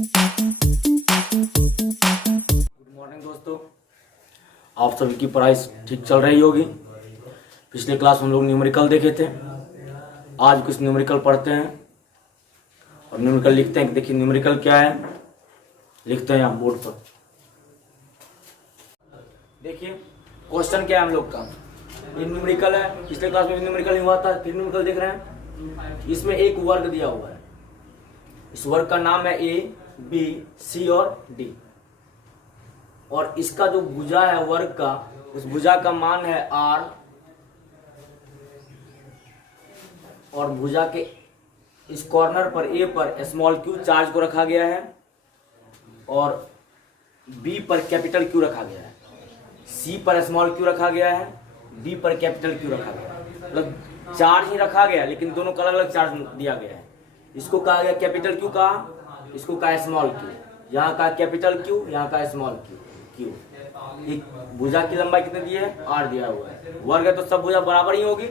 Good morning दोस्तों, आप सभी की पढ़ाई ठीक चल रही होगी। पिछले क्लास में हम लोग न्यूमेरिकल देखे थे। आज कुछ न्यूमेरिकल पढ़ते हैं और न्यूमेरिकल लिखते हैं। देखिए न्यूमेरिकल क्या है, लिखते हैं यहाँ बोर्ड पर। देखिए क्वेश्चन क्या है हम लोग का, ये न्यूमेरिकल है। पिछले क्लास में भी न्यूमेरिकल ही हुआ था, फिर न्यूमेरिकल देख रहे हैं। इसमें एक वर्ग दिया हुआ है, इस वर्ग का नाम है ए, बी, सी और डी। और इसका जो भुजा है वर्ग का, उस भुजा का मान है आर, और भुजा के इस कॉर्नर पर ए पर स्मॉल क्यू चार्ज को रखा गया है और बी पर कैपिटल क्यू रखा गया है। सी पर स्मॉल क्यू रखा गया है, डी पर कैपिटल क्यू रखा गया है। मतलब चार्ज ही रखा गया लेकिन दोनों को अलग अलग चार्ज दिया गया है। इसको कहा गया कैपिटल क्यू, कहा इसको कहा स्मॉल क्यू। यहाँ का कैपिटल क्यू, यहाँ का स्मॉल क्यू। एक भुजा की लंबाई कितनी दी है, आर दिया हुआ है। वर्ग है तो सब भुजा बराबर ही होगी।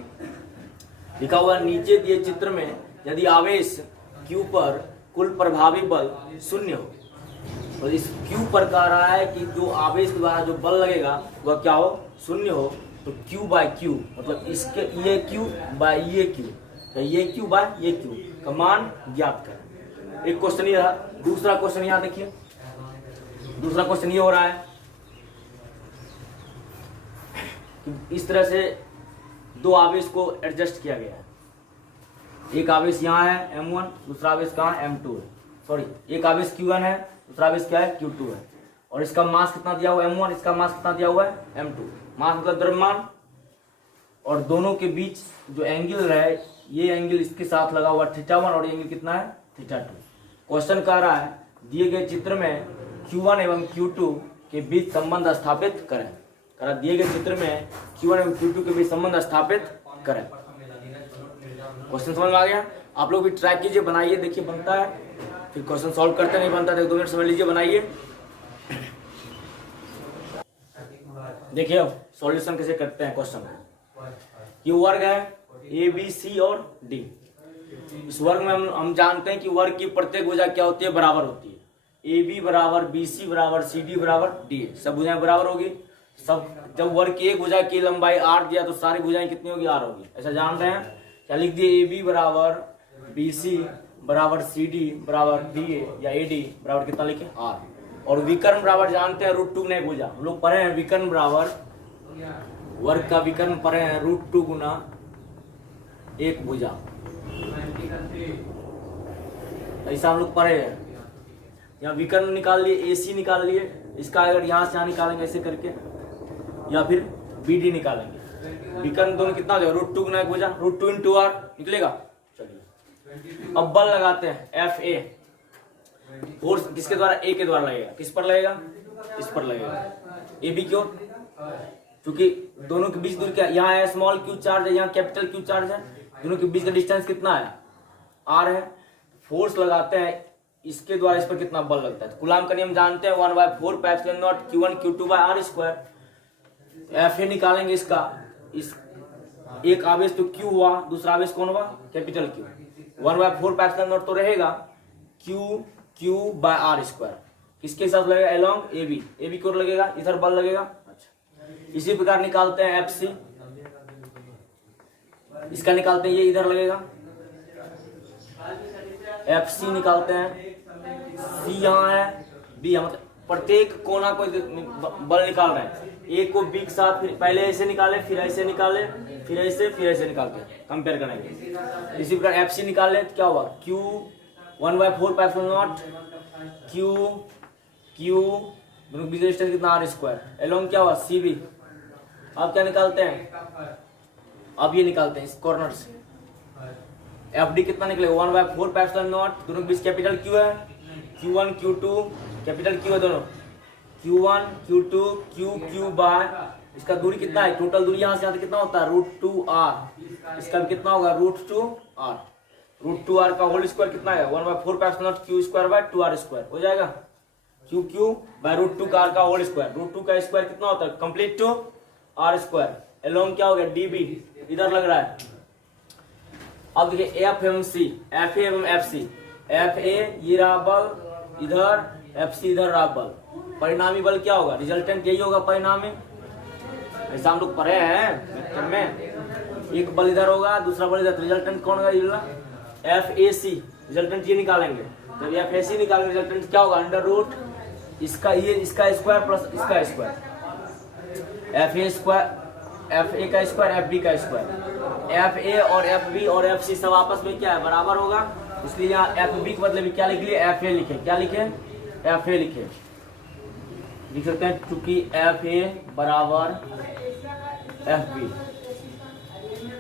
लिखा हुआ नीचे दिए चित्र में यदि आवेश क्यू पर कुल प्रभावी बल शून्य हो, और इस क्यू पर कह रहा है कि जो आवेश द्वारा जो बल लगेगा वह क्या हो, शून्य हो, तो क्यू बाय क्यू मतलब इसके ये क्यू बाय ये क्यू, तो ये क्यू बाय ये क्यू का मान ज्ञात करें। एक क्वेश्चन ये रहा। दूसरा क्वेश्चन यहाँ देखिए, दूसरा क्वेश्चन ये हो रहा है कि इस तरह से दो आवेश को एडजस्ट किया गया है। एक आवेश यहाँ है m1, दूसरा आवेश कहाँ है m2 है। सॉरी, एक आवेश q1 है, दूसरा आवेश क्या है q2 है। और इसका मास कितना दिया हुआ है m1, इसका मास कितना दिया हुआ है m2। मास मतलब द्रव्यमान, और दोनों के बीच जो एंगल है, ये एंगल इसके साथ लगा हुआ θ1 और ये एंगल कितना है θ2। क्वेश्चन कह रहा है दिए गए चित्र में q1 एवं q2 के बीच संबंध स्थापित करें। दिए गए चित्र में q1 एवं q2 के बीच संबंध स्थापित करें। क्वेश्चन समझ में आ गया। आप लोग भी ट्राई कीजिए, बनाइए, देखिए बनता है, फिर क्वेश्चन सॉल्व करते नहीं बनता है 2 मिनट समझ लीजिए, बनाइए। देखिए अब सॉल्यूशन कैसे करते हैं क्वेश्चन का। ये वर्ग है ए, बी, सी और डी। इस वर्ग में हम जानते हैं कि वर्ग की प्रत्येक भुजा क्या होती है, बराबर होती है। ए बी बराबर बी सी बराबर सी डी बराबर डी। सब भुजाएं बराबर होगी। सब जब वर्ग की एक भुजा की लंबाई आर दिया तो सारी भुजाएं कितनी होगी, आर होगी। ऐसा जान रहे हैं। क्या लिख दिए, ए बी बराबर बी सी बराबर सी डी बराबर डी ए, या ए डी बराबर कितना लिखे, आर। और विकर्ण बराबर जानते हैं √2 गुना एक भुजा। हम लोग पढ़े हैं विकर्ण बराबर, वर्ग का विकर्ण पढ़े हैं √2 गुना एक भुजा। ऐसा हम लोग पढ़े हैं। यहाँ विकर्ण निकाल लिए, ए सी निकाल लिए, इसका अगर यहाँ से यहाँ निकालेंगे ऐसे करके, या फिर बी डी निकालेंगे। विकर्ण दोनों कितना हो जाएगा, √2 गुना एक भुजा, √2 इंटू आर निकलेगा। चलिए अब बल लगाते हैं एफ ए। फोर्स किसके द्वारा, ए के द्वारा लगेगा। किस पर लगेगा, इस पर लगेगा, ए बी क्यों, क्योंकि दोनों के बीच दूरी क्या, यहाँ है स्मॉल क्यू चार्ज है, यहाँ कैपिटल क्यू चार्ज है। दोनों के बीच का डिस्टेंस कितना है, आर है। फोर्स लगाते हैं इसके द्वारा, इस पर कितना बल लगता है। कूलाम का नियम जानते हैं, 1/4πε0 q1 q2/r²। एफ ए निकालेंगे इसका, इस एक आवेश तो क्यू हुआ, दूसरा आवेश कौन हुआ, कैपिटल क्यू। 1/4πε0 तो रहेगा q/r²। किसके साथ लगेगा, along A B. A B को लगेगा, इधर बल लगेगा। अच्छा, इसी प्रकार निकालते हैं एफ सी। इसका निकालते हैं, ये इधर लगेगा, एफ सी निकालते हैं। सी यहाँ है, बी यहाँ, मतलब प्रत्येक कोना को बल निकाल रहे हैं। ए को बी के साथ फिर पहले ऐसे निकाले, फिर ऐसे निकाले, फिर ऐसे निकालते हैं, कंपेयर करेंगे। इसी प्रकार एफ सी निकाल ले तो क्या हुआ, क्यू 1/4πε0 क्यू दोनों बीच डिस्टेंस कितना, r²। अलोंग क्या हुआ, सी बी। अब क्या निकालते हैं, अब ये निकालते हैं इस कॉर्नर से, एफ डी कितना निकलेगा, 1/4πε0। दोनों के बीच कैपिटल क्यू है, q1 q2 कैपिटल क्यू है दोनों, q1 q2 q बाय, इसका दूरी कितना है, टोटल दूरी यहाँ से यहाँ तक कितना होता है, √2r। इसका भी कितना होगा, √2r। √2r का होल स्क्वायर कितना है, 1/4πε0 q²/2r² हो जाएगा। q बाय √2 का r का होल स्क्वायर, √2 का स्क्वायर कितना होता है, कंप्लीट टू r²। अलोंग क्या हो गया, db इधर लग रहा है। अब देखिए F M C, F A एवं एफ सी। एफ ए ये रहा बल, इधर, एफ सी इधर रहा बल, परिणामी बल क्या होगा, रिजल्टेंट यही होगा परिणामी। ऐसा हम लोग पढ़े हैं वेक्टर में, एक बल इधर होगा दूसरा बल इधर, रिजल्टेंट कौन होगा, एफ ए सी, रिजल्टेंट ये निकालेंगे। जब एफ ए सी निकालेंगे रिजल्टेंट क्या होगा, अंडर रूट इसका ये इसका स्क्वायर प्लस इसका square, F A square, F A का स्क्वायर एफ बी का स्क्वायर। एफ ए और एफ बी और एफ सी सब आपस में क्या है, बराबर होगा, इसलिए यहाँ एफ बी के बदले में क्या लिख लिए, एफ ए लिखे, क्या लिखे, एफ ए लिखे, लिख सकते हैं, चूंकि एफ ए बराबर एफ बी,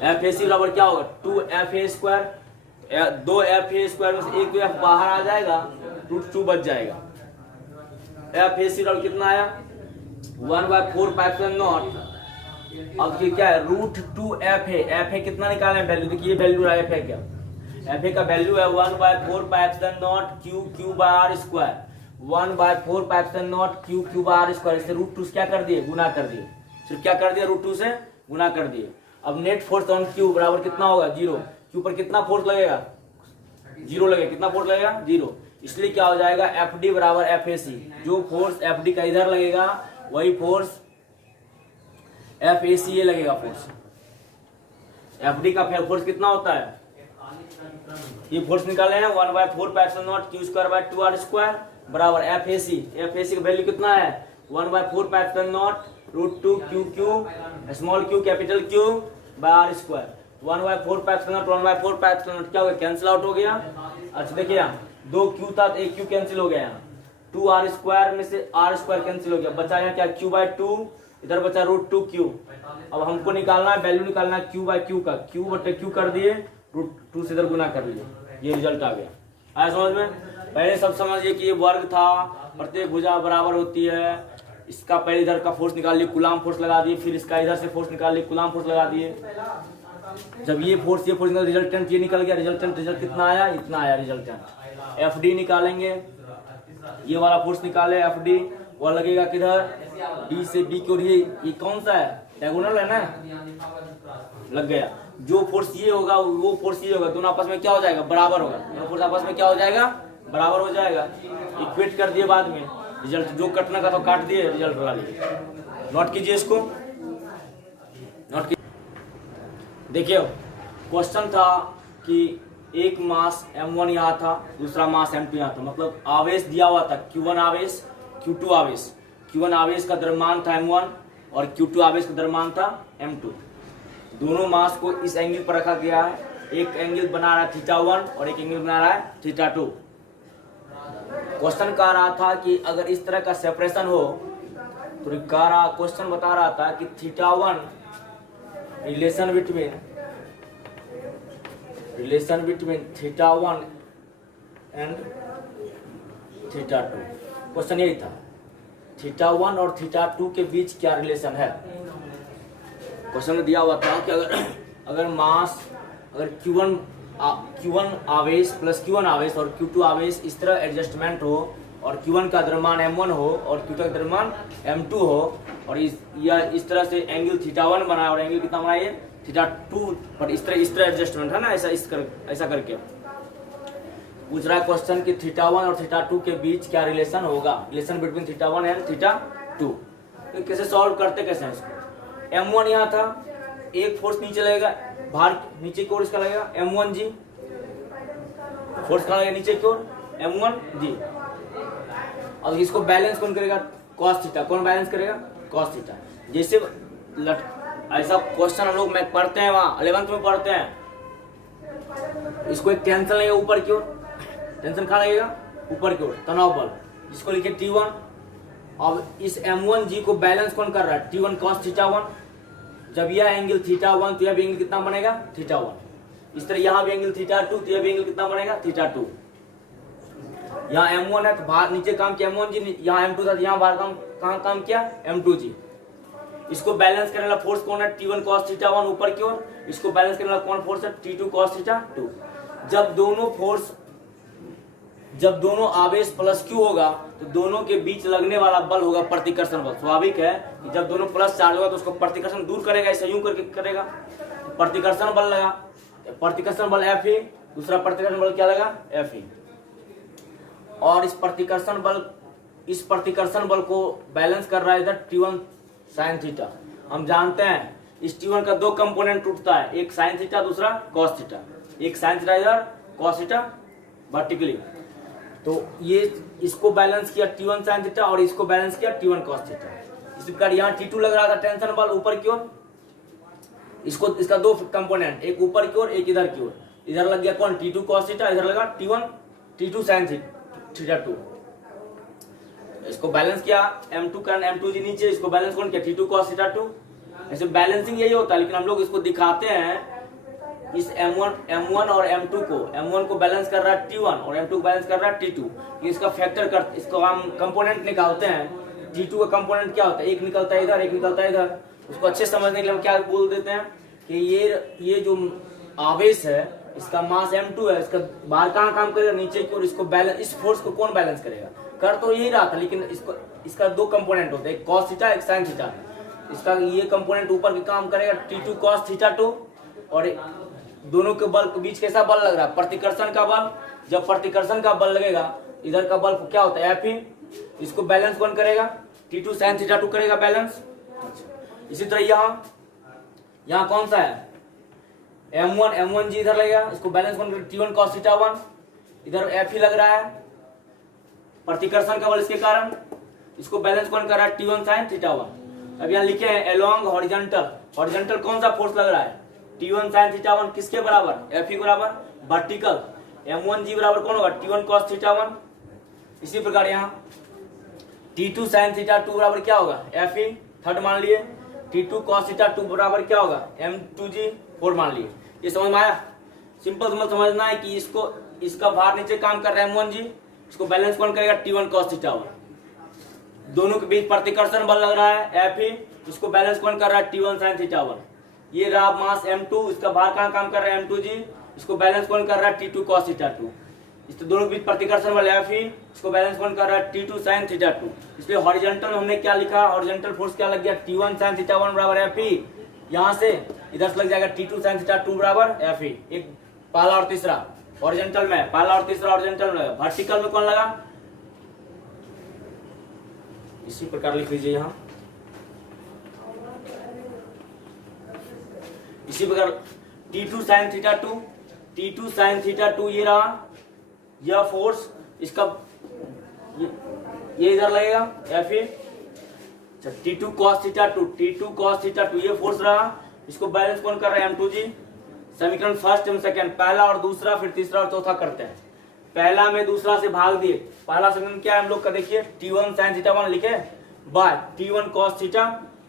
एफ ए सी बराबर क्या होगा, 2 FA², 2 FA² में से एक तो एफ बाहर आ जाएगा, √2 बच जाएगा। एफ ए सी बराबर कितना आया, 1/4πε0। अब ये क्या है, √2 FA, FA कितना निकाले वैल्यू, देखिए ये वैल्यू रहा FA क्या, FA का वैल्यू है 1/4πε0 Q/r², 1/4πε0 Q/r², इससे √2 क्या कर दिए, गुना कर दिए, सिर्फ क्या कर दिया, √2 से गुना कर दिए। अब नेट फोर्स ऑन Q बराबर कितना होगा, 0, Q पर कितना फोर्स लगेगा, 0 लगेगा, कितना फोर्स लगेगा, 0, इसलिए क्या हो जाएगा, FD बराबर FAC, जो फोर्स FD का इधर लगेगा वही फोर्स FAC ये लगेगा फोर्स। FD का फोर्स कितना होता है, ये फोर्स निकाले हैं 1/4πε0 Q²/2r² बराबर FAC, FAC का वैल्यू कितना है, 1/4πε0 √2 QQ small q capital Q r², 1/4πε0 1/4πε0 क्या हो गया, कैंसिल आउट हो गया। अच्छा देखिए यहाँ 2 Q था, एक Q कैंसिल हो गया, यहाँ 2r² में से r² कैंसिल हो गया, बचा यहाँ क्या, Q/2, इधर बचा √2 Q। अब हमको निकालना है, वैल्यू निकालना है Q/Q का, Q/Q कर दिए, √2 से इधर गुना कर लिए, ये रिजल्ट आ गया। आया समझ में, पहले सब समझिए कि ये वर्ग था, प्रत्येक भुजा बराबर होती है, इसका पहले इधर का फोर्स निकाल लिए, कूलाम फोर्स लगा दिए, फिर इसका इधर से फोर्स निकाल लिए, कूलाम फोर्स लगा दिए। जब ये फोर्स निकाल, रिजल्टेंट ये निकल गया, रिजल्ट कितना आया, इतना आया रिजल्टेंट। एफ डी निकालेंगे, ये वाला फोर्स निकाले एफ डी, वह लगेगा किधर, डी से बी की ओर, ये कौन सा है, डायगोनल है ना, लग गया। जो फोर्स ये होगा वो फोर्स ये होगा, दोनों आपस में क्या हो जाएगा, बराबर होगा, दोनों फोर्स आपस में क्या हो जाएगा, बराबर हो जाएगा। इक्वेट कर दिए बाद में, रिजल्ट जो कटने का तो काट दिए, रिजल्ट बना लिए। नोट कीजिए इसको, नोट कीजिए। देखिए क्वेश्चन था कि एक मास m1 यहाँ था, दूसरा मास m2 यहाँ था, मतलब आवेश दिया हुआ था, Q1 आवेश Q2 आवेश, Q1 आवेश का द्रव्यमान था m1 और Q2 आवेश का द्रव्यमान था m2। दोनों मास को इस एंगल पर रखा गया है, एक एंगल बना रहा है θ1 और एक एंगल बना रहा है θ2। क्वेश्चन कह रहा था कि अगर इस तरह का सेपरेशन हो तो क्वेश्चन बता रहा था कि θ1 रिलेशन बिटवीन θ1 एंड θ2। क्वेश्चन यही था, θ1 और θ2 के बीच क्या रिलेशन है। क्वेश्चन में दिया हुआ था कि अगर मास, अगर Q1 आवेश प्लस Q1 आवेश और Q2 आवेश इस तरह एडजस्टमेंट हो और Q1 का द्रव्यमान m1 हो और Q2 का द्रव्यमान m2 हो और इस तरह से एंगल θ1 बनाए और एंगल कितना बनाए θ2 पर इस तरह एडजस्टमेंट है ना, ऐसा करके पूछ रहा है क्वेश्चन कि θ1 और θ2 के बीच क्या रिलेशन होगा, रिलेशन बिटवीन θ1 एंड θ2। तो कैसे सॉल्व करते, कैसे हैं इसको। m1 यहाँ था, एक फोर्स नीचे लगेगा, बाहर नीचे की ओर इसका लगेगा m1g, फोर्स कहाँ लगेगा, नीचे की ओर m1g। अब इसको बैलेंस कौन करेगा, cos थीटा, कौन बैलेंस करेगा, cos थीटा। जैसे ऐसा क्वेश्चन हम लोग में पढ़ते हैं, वहाँ 11th में पढ़ते हैं, इसको एक टेंशन लगेगा ऊपर की ओर, टेंशन कहाँ लगेगा, ऊपर की ओर, तनाव बल, जिसको लिखे T1। अब इस m1g को बैलेंस कौन कर रहा है, T1 cos θ1। जब यह एंगल θ1 तो यह भी एंगल कितना बनेगा, θ1। इस तरह यहाँ भी एंगल θ2 तो यह भी एंगल कितना बनेगा, θ2। यहाँ m1 है तो बाहर नीचे काम किया m1g, यहाँ m2 था, यहाँ बाहर कहाँ काम किया m2g। इसको बैलेंस करने वाला फोर्स कौन है, T1 cos θ1 ऊपर की ओर, इसको बैलेंस करने वाला कौन फोर्स है, T2 cos θ2। जब दोनों आवेश प्लस Q होगा तो दोनों के बीच लगने वाला बल होगा प्रतिकर्षण बल। स्वाभाविक है कि जब दोनों प्लस चार्ज होगा तो उसको प्रतिकर्षण दूर करेगा, ऐसा यूं करके करेगा, तो प्रतिकर्षण बल लगा, प्रतिकर्षण बल Fe, दूसरा प्रतिकर्षण बल क्या लगा, Fe। और इस प्रतिकर्षण बल को बैलेंस कर रहा है इधर T1 साइन थीटा। हम जानते हैं इस T1 का दो कंपोनेंट टूटता है, एक साइन थीटा दूसरा कॉस थीटा, एक साइन थीटा इधर कॉस थीटा वर्टिकली। तो ये इसको बैलेंस किया T1 साइन थीटा और इसको बैलेंस किया T1 कॉस थीटा। इसी प्रकार यहाँ T2 लग रहा था टेंशन बल ऊपर की ओर, इसको इसका दो कंपोनेंट, एक ऊपर की ओर एक इधर की ओर। इधर लग गया कौन T2 cos थीटा, इधर लगा T2 sin थीटा 2। इसको बैलेंस किया M2 का M2G नीचे, इसको बैलेंस कौन किया T2 cos थीटा 2। ऐसे बैलेंसिंग यही होता है, लेकिन हम लोग इसको दिखाते हैं इस M1 और M2 को, M1 को बैलेंस कर रहा है T1 और M2 को बैलेंस कर रहा है T2। इसका फैक्टर कर, इसको हम कंपोनेंट निकालते हैं। T2 का कंपोनेंट क्या होता है, एक निकलता है इधर एक निकलता है इधर। उसको अच्छे समझने के लिए हम क्या बोल देते हैं कि ये जो आवेश है इसका मास M2 है, इसका बाहर कहाँ काम करेगा नीचे की ओर। इसको बैलेंस, इस फोर्स को कौन बैलेंस करेगा, कर तो यही रहा था, लेकिन इसका दो कंपोनेंट होते हैं, एक cos थीटा एक sin थीटा। इसका ये कंपोनेंट ऊपर के काम करेगा T2 cos थीटा 2 और दोनों के बल के बीच कैसा बल लग रहा है, प्रतिकर्षण का बल। जब प्रतिकर्षण का बल लगेगा इधर का बल क्या होता है Fe, इसको बैलेंस कौन करेगा T2 sin थीटा 2 करेगा बैलेंस। इसी तरह यहाँ कौन सा है M1G इधर लगेगा, इसको बैलेंस कौन करेगा T1 cos थीटा 1। इधर Fe लग रहा है प्रतिकर्षण का बल, इसके कारण इसको बैलेंस कौन कर रहा है T1 sin थीटा 1। अब यहाँ लिखे हैं along हॉरिजॉन्टल कौन सा फोर्स लग रहा है T1 sin थीटा 1 किसके बराबर, Fe बराबर वर्टिकल। M1G बराबर कौन होगा T1 cos थीटा 1। इसी प्रकार यहाँ T2 sin थीटा 2 बराबर क्या होगा Fe थर्ड मान लिए, T2 cos थीटा 2 बराबर क्या होगा M2G 4 मान लिए। ये समझ में आया, सिंपल समझना है कि इसका भार नीचे काम कर रहा है M1G, इसको बैलेंस कौन करेगा T1 cos थीटा 1। दोनों के बीच प्रतिकर्षण बल लग रहा है Fe, इसको बैलेंस कौन कर रहा है T1 sin थीटा 1। ये रहा मास M2, इसका भार कहाँ काम कर रहा है M2G, इसको बैलेंस कौन कर रहा है T2 cos थीटा 2। इस दोनों के बीच प्रतिकर्षण बल Fe, इसको बैलेंस कौन कर रहा है T2 sin थीटा 2। इसलिए हॉरिजॉन्टल हमने क्या लिखा, हॉरिजॉन्टल फोर्स क्या लग गया T1 sin थीटा 1 बराबर Fe। यहाँ से इधर से लग जाएगा T2 sin थीटा 2 बराबर Fe। एक पहला और तीसरा हॉरिजॉन्टल में, पहला और तीसरा हॉरिजॉन्टल में। वर्टिकल में कौन लगा, इसी प्रकार लिख लीजिए यहाँ, इसी प्रकार T2 sin theta 2, T2 sin theta 2 ये रहा, यह फोर्स इसका ये इधर लगेगा Fe। T2 cos theta 2, T2 cos theta 2 ये फोर्स रहा, इसको बैलेंस कौन कर रहा है M2G। समीकरण फर्स्ट एवं सेकंड, पहला और दूसरा, फिर तीसरा और चौथा करते हैं। पहला में दूसरा से भाग दिए, पहला समीकरण क्या है हम लोग का देखिए, T1 sin थीटा 1 लिखे by T1 cos theta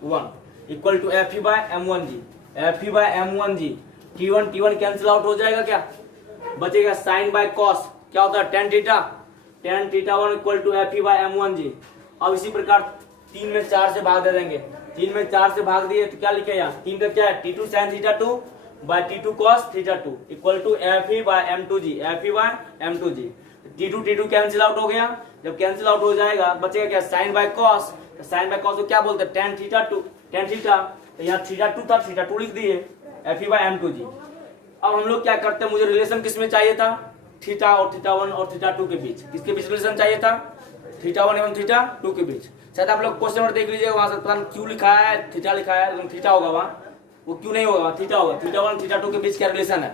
1 equal to Fe by M1G। Fe by M1G, T1 cancel out हो जाएगा, क्या बचेगा साइन बाय कॉस, क्या होता है tan theta 1 equal to Fe by M1G। अब इसी प्रकार 3 में 4 से भाग दे देंगे, 3 में 4 से भाग दिए तो क्या लिखे यहाँ, 3 का क्या है T2 sin theta 2 by T2 cos theta 2 equal to Fe by M2G, Fe by M2G। T2 cancel out हो गया, जब कैंसिल आउट हो जाएगा बचेगा क्या sine by cos. Sine by cos को क्या बोलते हैं tan थीटा, तो यहाँ थीटा 2 था, थीटा 2 लिख दिए Fe बाय M2G। अब हम लोग क्या करते हैं, मुझे रिलेशन किस में चाहिए था, थीटा और थीटा 1 और थीटा 2 के बीच, किसके बीच रिलेशन चाहिए था, थीटा 1 एवं थीटा 2 के बीच। शायद आप लोग क्वेश्चन नंबर देख लीजिए, वहां से क्यू लिखा है थीटा लिखा है, लेकिन थीटा होगा वहाँ, वो क्यों नहीं होगा, थीटा होगा। थीटा 1 थीटा 2 के बीच क्या रिलेशन है,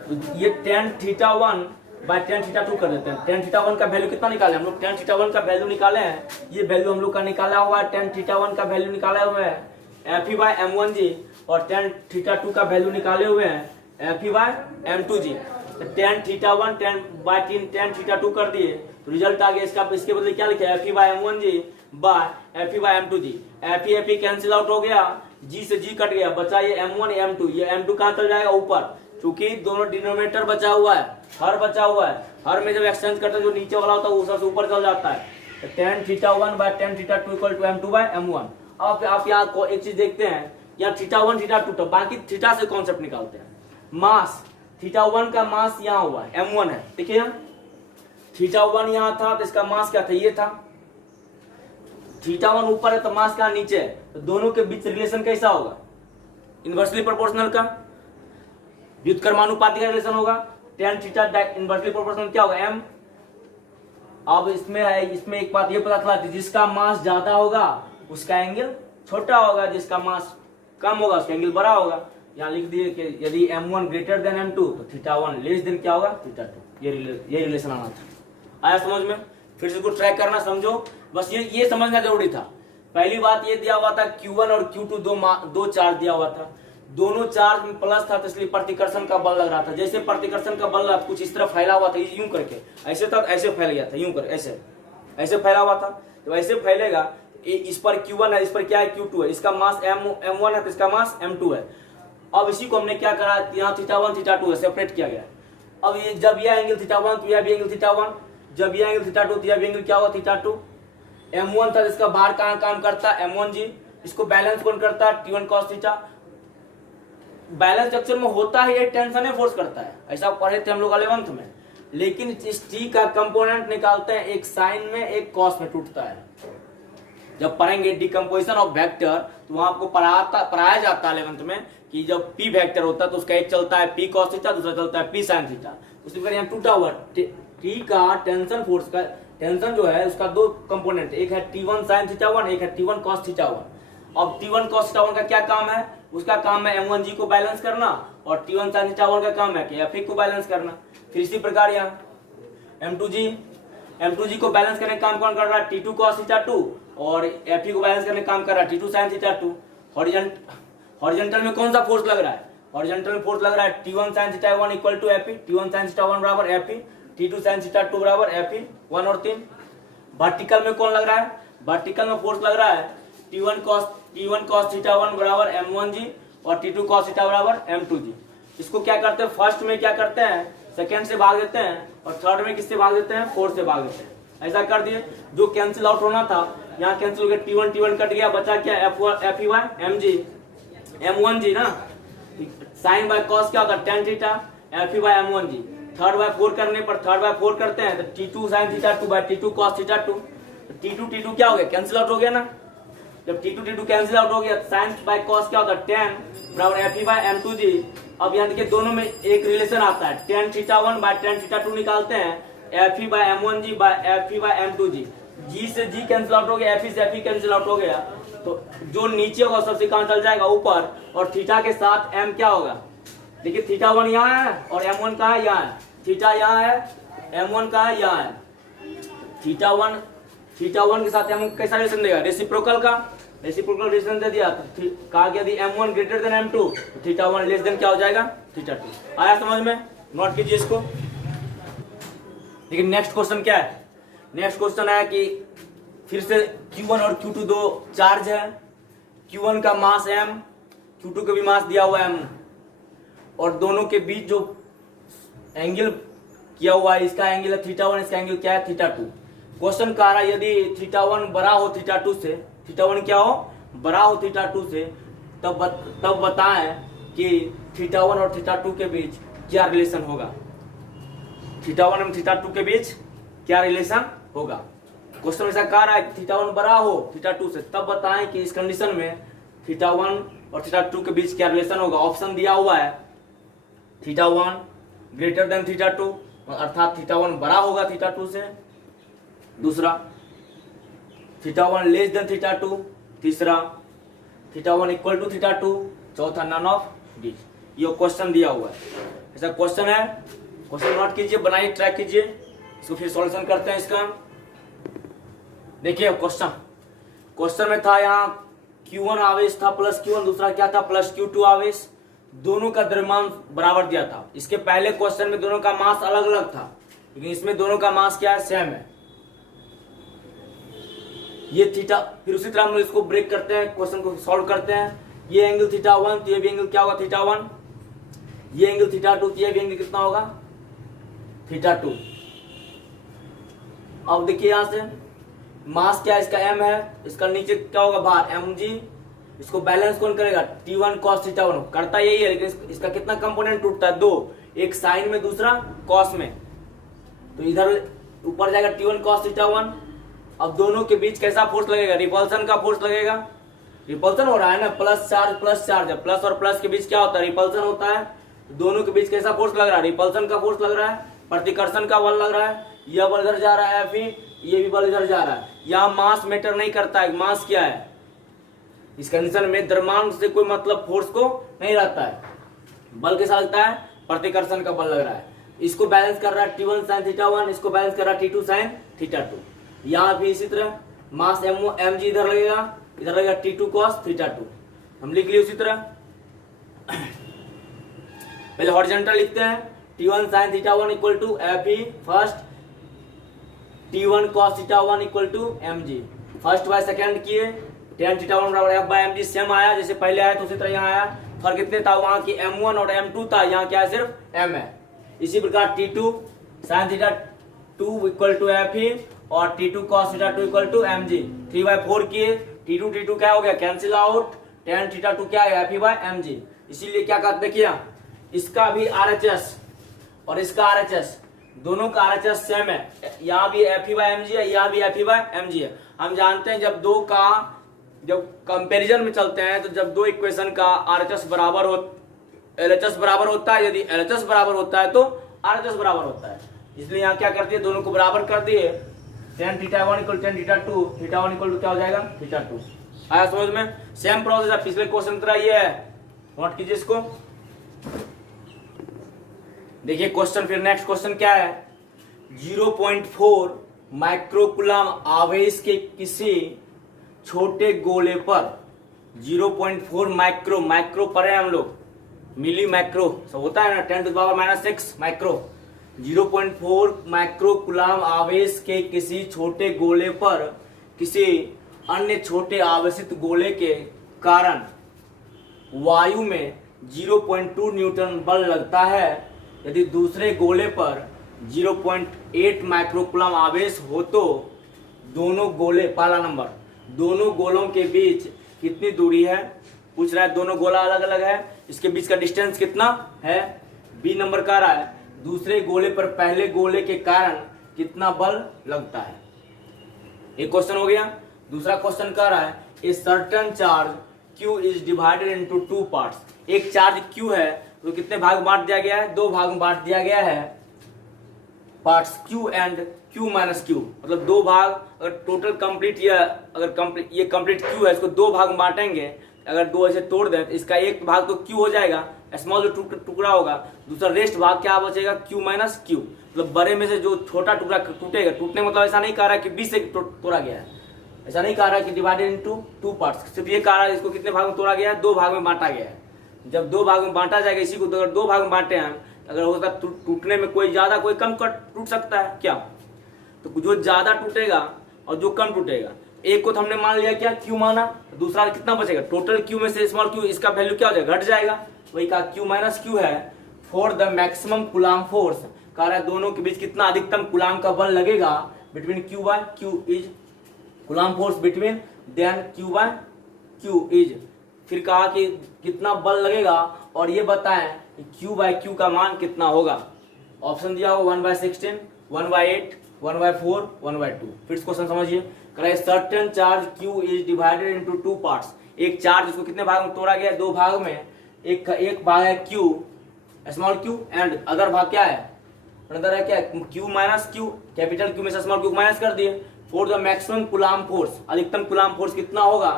तो ये tan theta 1 by tan theta 2 कर देते हैं। tan थीटा 1 का वैल्यू कितना निकाले हम लोग, tan थीटा 1 का वैल्यू निकाले हैं, ये वैल्यू हम लोग का निकाला हुआ है, tan थीटा 1 का वैल्यू निकाले हुए हैं Fe बाय M1G और tan थीटा 2 का वैल्यू निकाले हुए हैं Fe by M2G। tan theta 1 tan theta 2 कर दिए तो रिजल्ट आ गया इसका, इसके बदले क्या लिखे Fe by M1G by Fe by M2G। Fe cancel out हो गया, G से G कट गया, बचा ये M1 M2, ये M2 कहाँ चल जाएगा ऊपर, क्योंकि दोनों डिनोमिनेटर बचा हुआ है, हर बचा हुआ है, हर में जब एक्सचेंज करते हैं जो नीचे वाला होता है वो सबसे ऊपर चल जाता है। tan theta 1 by tan theta 2 equal to M2 by M1। अब आप यहाँ को एक चीज देखते हैं, यहाँ थीटा 1 थीटा 2 तो बाकी थीटा से कॉन्सेप्ट निकालते हैं। मास थीटा 1 का मास यहाँ हुआ है M1 है, देखिए थीटा 1 यहाँ था तो इसका मास क्या था, ये था। थीटा 1 ऊपर है तो मास कहाँ नीचे है, तो दोनों के बीच रिलेशन कैसा होगा, इनवर्सली प्रोपोर्शनल का, व्युत्क्रमानुपाती का रिलेशन होगा। tan थीटा इनवर्सली प्रोपोर्शनल क्या होगा, m अब इसमें है, इसमें एक बात ये पता चला कि जिसका मास ज्यादा होगा उसका एंगल छोटा होगा, जिसका मास कम होगा उसका एंगल बड़ा होगा। यहाँ लिख दिए कि यदि m1 ग्रेटर देन m2 तो θ1 लेस देन क्या होगा θ2। ये रिलेशन आना था। आया समझ में? फिर से इसको ट्रैक करना, समझो, बस ये समझना जरूरी था। पहली बात ये दिया हुआ था Q1 और Q2 दो चार्ज दिया हुआ था, दोनों चार्ज में प्लस था, तो इसलिए प्रतिकर्षण का बल लग रहा था। जैसे प्रतिकर्षण का बल कुछ इस तरह फैला हुआ था, यूं करके, ऐसे तक ऐसे फैल गया था, यूं कर ऐसे फैला हुआ था। तो ऐसे फैलेगा, इस पर Q1 है, इस पर क्या है Q2 है, इसका मास M1 है तो इसका मास M2 है। अब इसी को हमने क्या करा, यहाँ θ1 θ2 है, सेपरेट किया गया। अब ये जब यह एंगल θ1 तो यह भी एंगल θ1, जब यह एंगल θ2 तो यह भी एंगल क्या होगा θ2। M1 था जिसका बाहर कहाँ काम करता है M1 जी, इसको बैलेंस कौन करता है T1 cos θ। बैलेंस एक्चुअल में होता है ये टेंशन है फोर्स करता है, ऐसा पढ़े थे हम लोग 11th में। लेकिन इस T का कंपोनेंट निकालते हैं, एक साइन में एक कॉस में टूटता है। जब पढ़ेंगे डिकम्पोजिशन ऑफ वेक्टर तो वहां आपको पढ़ाया जाता है 11th में कि जब P वेक्टर होता है तो उसका एक चलता है P cos θ, दूसरा चलता है P sin θ। उसी प्रकार यहाँ टूटा हुआ T का टेंशन फोर्स का टेंशन जो है उसका दो कंपोनेंट, एक है T1 sin θ1, एक है T1 cos θ1। अब T1 cos θ1 का क्या काम है, उसका काम है M1G को बैलेंस करना, और T1 sin θ1 का काम है कि F को बैलेंस करना। फिर इसी प्रकार यहाँ M2G को बैलेंस करने का काम कौन कर रहा है T2 cos θ2, और F को बैलेंस करने का काम कर रहा है T2 sin θ2। हॉरिजॉन्टल में कौन सा फोर्स लग रहा है, हॉरिजॉन्टल में फोर्स लग रहा है T1 sin θ1 equal to F, T1 sin θ1 बराबर F, T2 sin θ2 बराबर F 1 और 3। वर्टिकल में कौन लग रहा है, वर्टिकल में फोर्स लग रहा है T1 cos θ1 बराबर M1G और T2 cos θ बराबर M2G। इसको क्या करते हैं, फर्स्ट में क्या करते हैं सेकेंड से भाग देते हैं, और थर्ड में किससे भाग देते हैं, फोर्थ से भाग देते हैं। ऐसा कर दिए, जो कैंसिल आउट होना था यहाँ कैंसिल हो गया, T1 कट गया, बचा क्या M1G ना, साइन बाय कॉस क्या होगा tan θ, F by M1G। Third by 4 करने पर थर्ड बाय 4 करते हैं तो T2 sin θ2 bye T2 cos θ2। T2 क्या हो गया, कैंसिल आउट हो गया ना। जब T2 कैंसिल आउट हो गया, साइन बाय कॉस क्या होता है tan बराबर F बाय M2G। अब यहाँ देखिए दोनों में एक रिलेशन आता है, tan θ1 बाय tan θ2 निकालते हैं, F by M1G by F by M2G। G से G कैंसिल आउट हो गया, F से F कैंसिल आउट हो गया, तो जो नीचे होगा सबसे कहाँ चल जाएगा ऊपर, और थीटा के साथ M क्या होगा, देखिए θ1 यहाँ है और M1 कहाँ है, यहाँ है, थीटा यहाँ है, M1 कहाँ है, यहाँ है। θ1 के साथ M कैसा रिलेशन देगा, रेसिप्रोकल का, रेसिप्रोकल रिलेशन दे दिया, तो कहा कि यदि M1 ग्रेटर देन M2 तो θ1 लेस देन क्या हो जाएगा θ2। आया समझ में, नोट कीजिए इसको। लेकिन नेक्स्ट क्वेश्चन क्या है, नेक्स्ट क्वेश्चन है कि फिर से Q1 और Q2 दो चार्ज है, Q1 का मास M, Q2 का भी मास दिया हुआ M, और दोनों के बीच जो एंगल किया हुआ है, इसका एंगल है θ1, इसका एंगल क्या है θ2। क्वेश्चन कह रहा है यदि θ1 बड़ा हो θ2 से, θ1 क्या हो बड़ा हो θ2 से, तब बताएं कि θ1 और θ2 के बीच क्या रिलेशन होगा, θ1 और θ2 के बीच क्या रिलेशन होगा। क्वेश्चन ऐसा कह रहा है θ1 बड़ा हो θ2 से, तब बताएं कि इस कंडीशन में θ1 और θ2 के बीच क्या रिलेशन होगा। ऑप्शन दिया हुआ है θ1 ग्रेटर देन θ2, अर्थात θ1 बड़ा होगा θ2 से, दूसरा θ1 लेस देन θ2, तीसरा θ1 इक्वल टू θ2, चौथा नन ऑफ दिस। ये क्वेश्चन दिया हुआ है, ऐसा क्वेश्चन है। क्वेश्चन नोट कीजिए, बनाइए, ट्रैक कीजिए, इसको फिर सॉल्यूशन करते हैं इसका। देखिए क्वेश्चन में था यहाँ Q1 आवेश था प्लस Q1, दूसरा क्या था प्लस Q2 आवेश, दोनों का द्रव्यमान बराबर दिया था। इसके पहले क्वेश्चन में दोनों का मास अलग अलग था, लेकिन इसमें दोनों का मास क्या है, सेम है। ये थीटा, फिर उसी तरह हम लोग इसको ब्रेक करते हैं, क्वेश्चन को सॉल्व करते हैं। ये एंगल θ1 तो ये भी एंगल क्या होगा θ1, ये एंगल θ2 तो ये भी एंगल कितना होगा θ2। अब देखिए यहां से मास क्या है, इसका M है, इसका नीचे क्या होगा भार Mg, इसको बैलेंस कौन करेगा T1 cos θ1, करता यही है, लेकिन इसका कितना कंपोनेंट टूटता है, दो, एक साइन में दूसरा कॉस में, तो इधर ऊपर जाएगा T1 cos θ1। अब दोनों के बीच कैसा फोर्स लगेगा, रिपल्सन का फोर्स लगेगा, रिपल्सन हो रहा है ना, प्लस चार्ज है, प्लस और प्लस के बीच क्या होता है रिपल्सन होता है, दोनों के बीच कैसा फोर्स लग रहा है, रिपल्सन का फोर्स लग रहा है, प्रतिकर्षण का बल लग रहा है, यह बल इधर जा रहा है Fe, ये भी बल इधर जा रहा है। यहाँ मास मैटर नहीं करता है, मास क्या है इस कंडीशन में, द्रव्यमान से कोई मतलब फोर्स को नहीं रहता है। बल के साथ लगता है प्रतिकर्षण का बल लग रहा है। इसको बैलेंस कर रहा है T1 sin θ1, इसको बैलेंस कर रहा है T2 sin θ2। यहाँ भी इसी तरह मास mg इधर लगेगा T2 cos θ2। हम लिख लिए उसी तरह। पहले हॉरिजॉन्टल लिखते हैं, T1 sin θ1 equal to Fe first, T1 cos θ1 equal to mg। First by second किए, tan θ1 बराबर F बाय mg सेम आया जैसे पहले आया तो उसी तरह यहाँ आया। फर्क कितने था, वहां की m1 और m2 था, यहाँ क्या है सिर्फ m है। इसी प्रकार T2 sin θ2 equal to Fe और T2 cos θ2 equal to mg। 3/4 किए, T2 क्या हो गया कैंसिल आउट, tan θ2 क्या है Fe बाय mg। इसीलिए क्या करते देखिए, इसका भी RHS और इसका RHS दोनों का RHS सेम है, यहाँ भी Fe बाय mg है, यहाँ भी Fe बाय mg है। हम जानते हैं जब दो का जब कंपैरिजन में चलते हैं तो जब दो इक्वेशन का RHS बराबर हो LHS बराबर होता है, यदि LHS बराबर होता है तो RHS बराबर होता है। इसलिए यहाँ क्या कर दिए, दोनों को बराबर कर दिए, tan θ1 इक्वल tan θ2, θ1 इक्वल टू क्या हो जाएगा θ2। आया समझ में? सेम प्रोसेस है, पिछले क्वेश्चन की तरह ये है, नोट कीजिए इसको। देखिए क्वेश्चन, फिर नेक्स्ट क्वेश्चन क्या है, 0.4 माइक्रोकुलम आवेश के किसी छोटे गोले पर 0.4 माइक्रो पर है हम लोग, मिली माइक्रो सब होता है ना, 10⁻⁻⁶ माइक्रो। 0.4 माइक्रोकुलम आवेश के किसी छोटे गोले पर किसी अन्य छोटे आवेशित गोले के कारण वायु में 0.2 न्यूटन बल लगता है। यदि दूसरे गोले पर 0.8 माइक्रोकुलम आवेश हो तो दोनों गोले, पहला नंबर, दोनों गोलों के बीच कितनी दूरी है, पूछ रहा है। दोनों गोला अलग अलग है, इसके बीच का डिस्टेंस कितना है। बी नंबर कह रहा है दूसरे गोले पर पहले गोले के कारण कितना बल लगता है। एक क्वेश्चन हो गया। दूसरा क्वेश्चन कह रहा है a certain charge Q is divided into 2 parts. एक चार्ज Q है तो कितने भाग में बांट दिया गया है, 2 भाग में बांट दिया गया है। Parts Q and Q minus Q, मतलब 2 भाग। अगर टोटल कंप्लीट या अगर कंप्लीट ये कंप्लीट Q है, इसको 2 भाग में बांटेंगे, अगर 2 ऐसे तोड़ दें तो इसका एक भाग तो Q हो जाएगा, स्मॉल जो टुकड़ा होगा, दूसरा रेस्ट भाग क्या बचेगा Q माइनस Q। मतलब बड़े में से जो छोटा टुकड़ा टूटेगा, टूटने मतलब ऐसा नहीं कह रहा है कि 20 से तोड़ा गया है, ऐसा नहीं कह रहा है कि डिवाइडेड इनटू 2 पार्ट्स, सिर्फ ये कह रहा है इसको कितने भाग में तोड़ा गया है, 2 भाग में बांटा गया है। जब 2 भाग में बांटा जाएगा, इसी को अगर 2 भाग में बांटे हैं, अगर होता टूटने में कोई ज्यादा कोई कम टूट सकता है क्या, तो जो ज्यादा टूटेगा और जो कम टूटेगा, एक को तो हमने मान लिया क्या Q माना, दूसरा कितना बचेगा, टोटल Q में से स्मॉल q, इसका वैल्यू क्या हो जाएगा, घट जाएगा, वही कहा Q माइनस Q है। For the maximum coulomb force, कह रहा है दोनों के बीच कितना अधिकतम कुलाम का बल लगेगा, between Q by Q is Coulomb force between then Q by Q is, फिर कहा कि कितना बल लगेगा और ये बताएं कि Q बाय Q का मान कितना होगा। ऑप्शन दिया होगा 1/16, 1/8, 1/4, 1/2। फिर क्वेश्चन समझिए, certain charge Q is divided into 2 parts. एक चार्ज इसको कितने भाग में तोड़ा गया, 2 भाग में। एक भाग है Q small q and other भाग क्या है, अदर है क्या Q minus Q, capital Q में से स्मॉल q माइनस कर दिए। For the maximum coulomb force, अधिकतम कुलाम फोर्स कितना होगा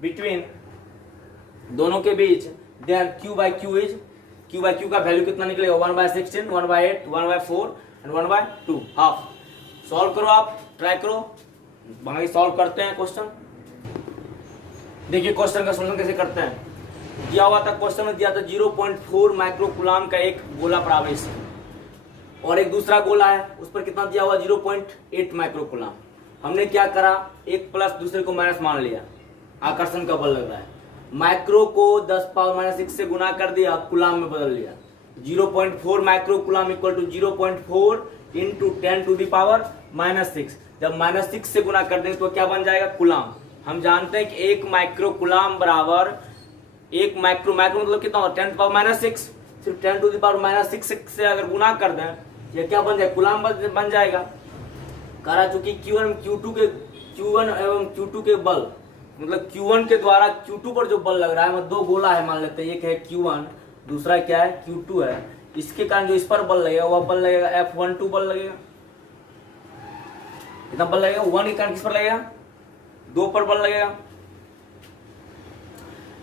बिटवीन दोनों के बीच, then Q by Q is, Q by Q का वैल्यू कितना निकलेगा, 1/16, 1/8, 1/4 एंड 1/2 हाफ। सॉल्व करो, आप ट्राई करो, बाकी सॉल्व करते हैं क्वेश्चन। देखिए क्वेश्चन का सॉल्यूशन कैसे करते हैं। दिया हुआ था, क्वेश्चन में दिया था 0.4 माइक्रोकुलाम का एक गोला पर आवेश है और एक दूसरा गोला है, उस पर कितना दिया हुआ 0.8 माइक्रोकुलाम। हमने क्या करा, एक प्लस दूसरे को माइनस मान लिया, आकर्षण का बल लग रहा है। माइक्रो को 10⁻⁻⁶ से गुना कर दिया, कुलाम में बदल लिया। 0.4 माइक्रोकुलाम इक्वल टू 0.4 इंटू 10⁻⁻�6। जब -6 से गुना कर देंगे तो क्या बन जाएगा, कुलाम। हम जानते हैं कि 1 माइक्रोकुलाम बराबर 1 माइक्रो मतलब कितना होगा 10⁻�6, सिर्फ 10⁻⁻6 से अगर गुना कर दें ये क्या बन जाएगा, कुलाम बन जाएगा। करा चूंकि Q1 एवं Q2 के बल, मतलब Q1 के द्वारा Q2 पर जो बल लग रहा है, मतलब 2 गोला है मान लेते हैं, एक है Q1 दूसरा क्या है Q2 है, इसके कारण जो इस पर बल लगेगा वह बल लगेगा F12 बल लगेगा। कितना बल लगेगा, 1 के कारण किस पर लगेगा, 2 पर बल लगेगा।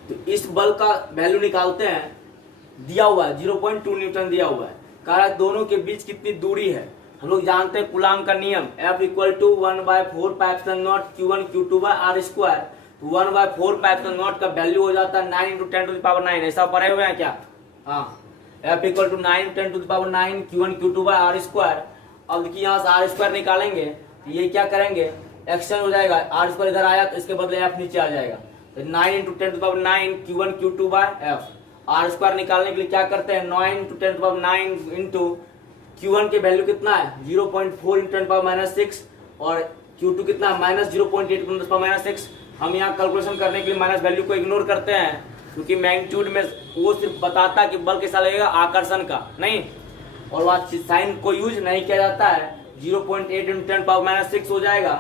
तो इस बल का वैल्यू निकालते हैं, दिया हुआ है 0.2 न्यूटन दिया हुआ है, कह रहा है दोनों के बीच कितनी दूरी है। हम लोग जानते हैं कूलाम का नियम, F = 1/4πε0 Q1 Q2 R square. 1/4πε0 का वैल्यू हो जाता है 9 × 10⁹, ऐसा पढ़े हुए हैं क्या? हाँ, F = 9 × 10⁹ Q1 Q2 R square. अब देखिए यहाँ से R स्क्वायर निकालेंगे तो ये क्या करेंगे, एक्सचेंज हो जाएगा, R स्क्वायर इधर आया तो इसके बदले F नीचे आ जाएगा, तो 9 × 10⁹ Q1 Q2 F। R square निकालने के लिए क्या करते हैं, 9 × 10⁹ इंटू Q1 के वैल्यू कितना है 0.4 × 10⁻⁶ और Q2 कितना है -0.8 × 10⁻⁶। हम यहाँ कैलकुलेशन करने के लिए माइनस वैल्यू को इग्नोर करते हैं, क्योंकि मैग्नीट्यूड में वो सिर्फ बताता है कि बल कैसा लगेगा, आकर्षण का नहीं, और वहाँ साइन को यूज नहीं किया जाता है। 0.8 × 10⁻⁶ हो जाएगा,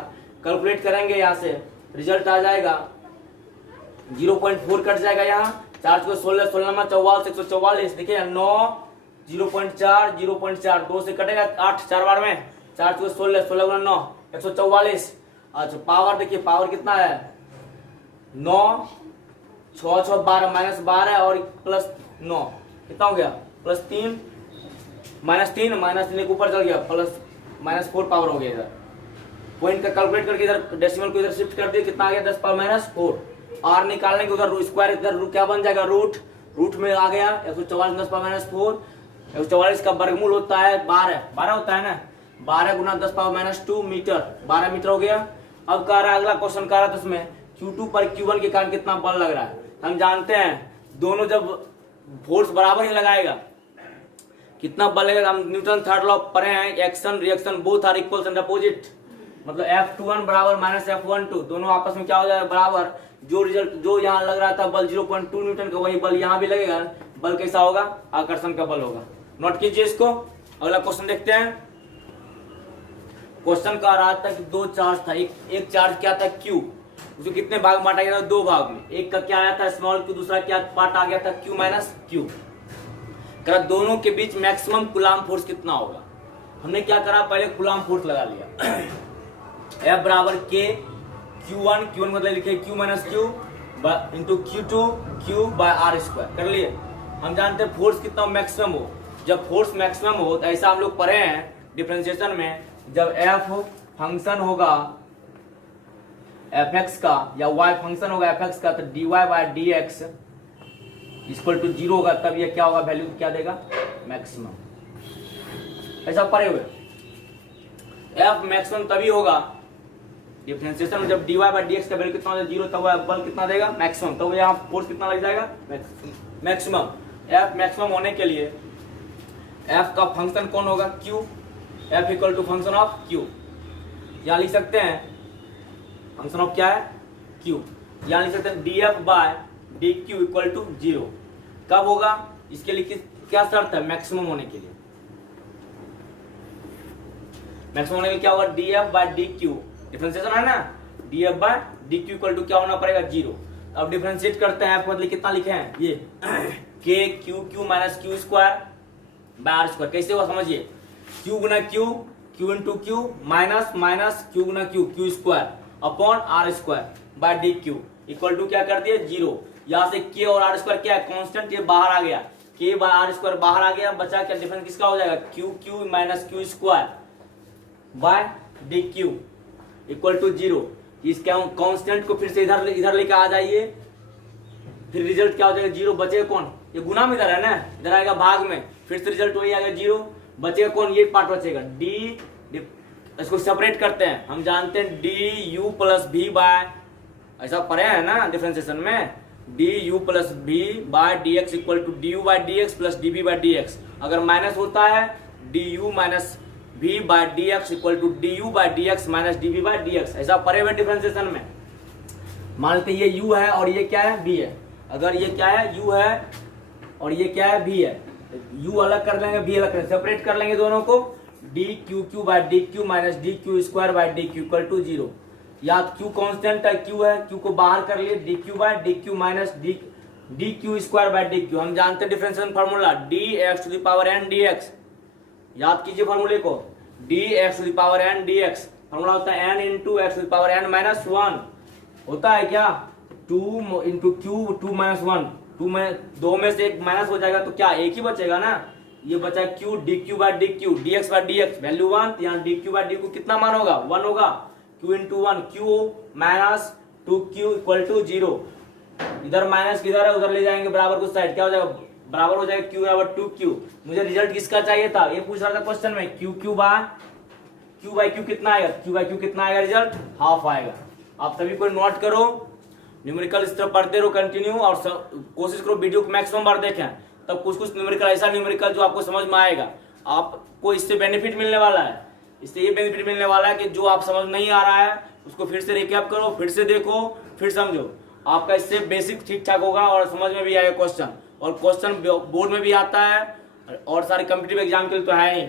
कैलकुलेट करेंगे यहाँ से रिजल्ट आ जाएगा 0.4 कट जाएगा, यहाँ 4 × 16 16 में 44 144। देखिए 9 0.4 0.4 2 से कटेगा 8 4 बार में, 4 × 16 16 × 9 144। अच्छा पावर देखिए, पावर कितना है 9 6 6 12 -12 और +9 कितना हो गया +3 -3 एक ऊपर चल गया +4 पावर हो गया। इधर पॉइंट का कैलकुलेट करके इधर डेसिमल को इधर शिफ्ट कर दिया, कितना आ गया 10⁻⁴। आर निकालने के उधर स्क्वायर इधर क्या बन जाएगा, रूट में आ गया 144 10⁻⁴। 144 का वर्गमूल होता है 12 होता है ना, 12 × 10⁻² मीटर, 12 मीटर हो गया। अब कह रहा है अगला क्वेश्चन कह रहा था इसमें Q2 पर Q1 के कारण कितना बल लग रहा है। हम जानते हैं दोनों जब फोर्स बराबर ही लगाएगा कितना बल लगेगा, हम न्यूटन थर्ड लॉ पढ़े हैं, action reaction both are equal and opposite, मतलब F21 = -F12 दोनों आपस में क्या हो जाएगा बराबर। जो रिजल्ट जो यहाँ लग रहा था बल 0.2 न्यूटन का, वही बल यहाँ भी लगेगा, बल कैसा होगा, आकर्षण का बल होगा। नोट कीजिए इसको। अगला क्वेश्चन देखते हैं। क्वेश्चन का रहा था कि 2 चार्ज था, एक चार्ज क्या था Q, उसको कितने भाग में बांटा गया था, 2 भाग में। एक का क्या आया था स्मॉल q, दूसरा क्या पार्ट आ गया था Q - Q। करा दोनों के बीच मैक्सिमम कूलाम फोर्स कितना होगा। हमने क्या करा, पहले कूलाम फोर्स लगा लिया F बराबर K Q1 मतलब लिखे Q - Q into Q2 Q R square कर लिए। हम जानते हैं फोर्स कितना मैक्सिमम हो, जब फोर्स मैक्सिमम हो तो ऐसा हम लोग पढ़े हैं डिफरेंशिएशन में, जब F फंक्शन होगा fx का या y फंक्शन होगा fx का, तो dy/dx = 0 होगा, तब ये क्या होगा, वैल्यू क्या देगा, मैक्सिमम। ऐसा पढ़े हुए f मैक्सिमम तभी होगा डिफरेंशिएशन में जब dy/dx का वैल्यू कितना हो जाए 0, तब बल कितना देगा, मैक्सिमम। तब यहाँ फोर्स कितना लग जाएगा, मैक्सिमम। f मैक्सिमम होने के लिए f का फंक्शन कौन होगा, q, f = function of q। यहाँ लिख सकते हैं फंक्शन ऑफ क्या है, q। यहाँ लिख सकते हैं df/dq = 0। कब होगा, इसके लिए क्या शर्त है, मैक्सिमम होने के लिए। मैक्सिमम होने के लिए क्या होगा, df/dq डिफरेंशिएशन है ना, df/dq = क्या होना पड़ेगा, 0। अब डिफरेंशिएट करते हैं, मतलब कितना लिखे हैं ये k q - q square R square. कैसे हुआ समझिए, q × q q × q minus q × q square upon R square /dq = क्या कर दिए, 0। यहाँ से k और R स्क्वायर क्या है, कांस्टेंट, ये बाहर आ गया, k/R स्क्वायर बाहर आ गया, बचा क्या, डिफरेंस किसका हो जाएगा, q - q स्क्वायर /dq = 0। इस कांस्टेंट को फिर से इधर लेकर आ जाइए, फिर रिजल्ट क्या हो जाएगा, 0। बचेगा कौन, ये गुना में इधर है ना, इधर आएगा भाग में, फिर से रिजल्ट वही आएगा 0। बचेगा कौन, ये पार्ट बचेगा d। इसको सेपरेट करते हैं, हम जानते हैं du + v ऐसा पढ़े हैं ना डिफरेंशिएशन में, du + v/dx = du/dx + dv/dx। अगर माइनस होता है du - v/dx = du/dx - dv/dx। ऐसा पढ़े हुए डिफरेंशिएशन में। मान लेते ये u है और ये क्या है, v है। अगर ये क्या है, u है और ये क्या है, v है, u अलग कर लेंगे, v अलग कर लेंगे, सेपरेट कर लेंगे दोनों को, dq/dq - dq² /dq = 0। या q कांस्टेंट है, q है, q को बाहर कर लिए, dq/dq - dq² /dq। हम जानते हैं डिफरेंशिएशन फार्मूला dx⁴ dx। याद कीजिए फार्मूले को, dx⁴ dx फॉर्मूला होता है n into x power n minus 1 होता है क्या, 2 इंटू क्यू 2 माइनस 1, 2 में 2 में से एक माइनस हो जाएगा तो क्या एक ही बचेगा ना, ये बचा Q D Q by D Q D X by D X value 1, यहाँ D Q by D Q कितना मान होगा 1 होगा, Q into 1 Q minus 2q equal to 0, इधर माइनस किधर है उधर ले जाएंगे बराबर को साइड, क्या हो जाएगा बराबर हो जाएगा q बराबर 2q। मुझे रिजल्ट किसका चाहिए था, ये पूछ रहा था क्वेश्चन में, q बाय q कितना आएगा, q बाय q कितना आएगा, रिजल्ट हाफ आएगा। आप सभी को नोट करो, न्यूमेरिकल इस तरह पढ़ते रहो कंटिन्यू, और कोशिश करो वीडियो को मैक्सिमम बार देखें, तब कुछ न्यूमेरिकल ऐसा न्यूमेरिकल जो आपको समझ में आएगा, आपको इससे बेनिफिट मिलने वाला है। इससे ये बेनिफिट मिलने वाला है कि जो आप समझ नहीं आ रहा है उसको फिर से रिकैप करो, फिर से देखो, फिर समझो, आपका इससे बेसिक ठीक ठाक होगा और समझ में भी आएगा क्वेश्चन, और क्वेश्चन बोर्ड में भी आता है और सारे कॉम्पिटिटिव एग्जाम के लिए तो है ही।